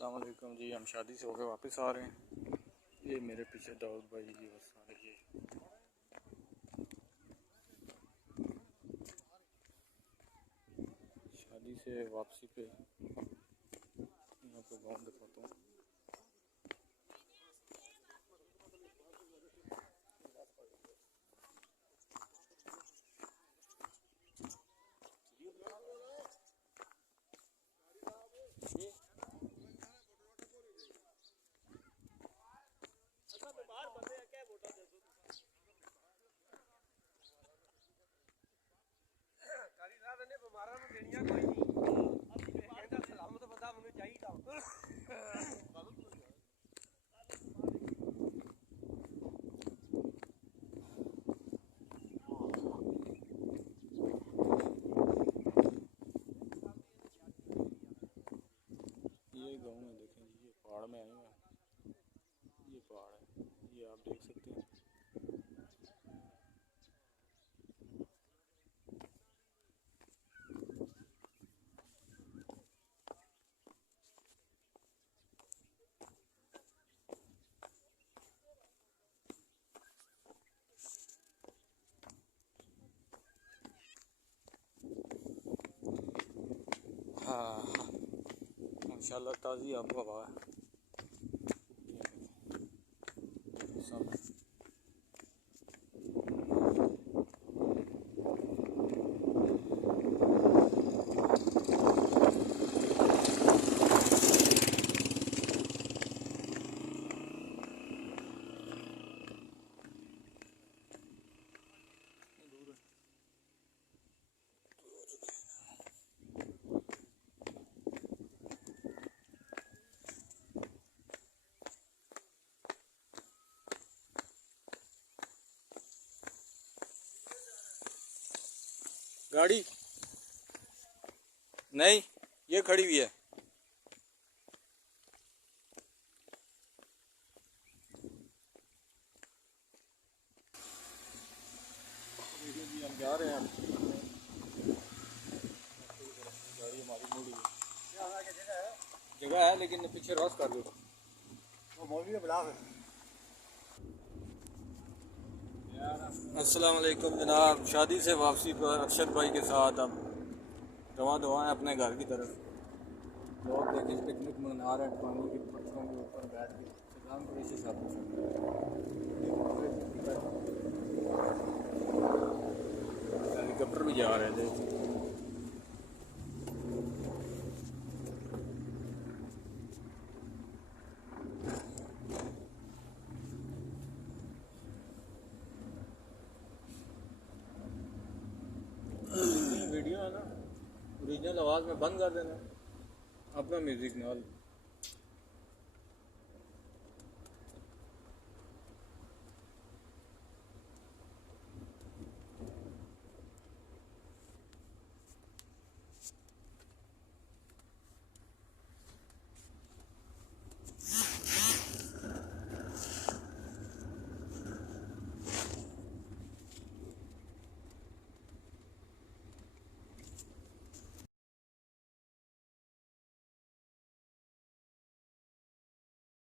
अस्सलाम वालेकुम जी। हम शादी से होकर वापस आ रहे हैं। ये मेरे पीछे दाऊद भाई जी बस आ रही है। शादी से वापसी पे आपको गाँव दिखाता हूँ। ये गाँव में देखें जी, ये पहाड़ में आए हैं। ये पहाड़ है, ये आप देख सकते हैं। हाँ, माशाल्लाह ताज़ी अब हवा है। गाड़ी नहीं, ये खड़ी हुई है। हम जा रहे हैं। गाड़ी हमारी मुड़ी है। जगह है लेकिन पीछे क्रॉस कर दो। वो मौलवी बुला। अस्सलाम वालेकुम जनाब। शादी से वापसी पर अरशद भाई के साथ अब रवां दवा हैं अपने घर की तरफ। लोग देखिए पिकनिक मना रहे हैं, पानी के पत्थरों के ऊपर बैठ के सलाम को इसी साथ हेलीकॉप्टर भी जा रहे थे। वीडियो है ना, ओरिजिनल आवाज़ में बंद कर देना, अपना म्यूज़िक नाल।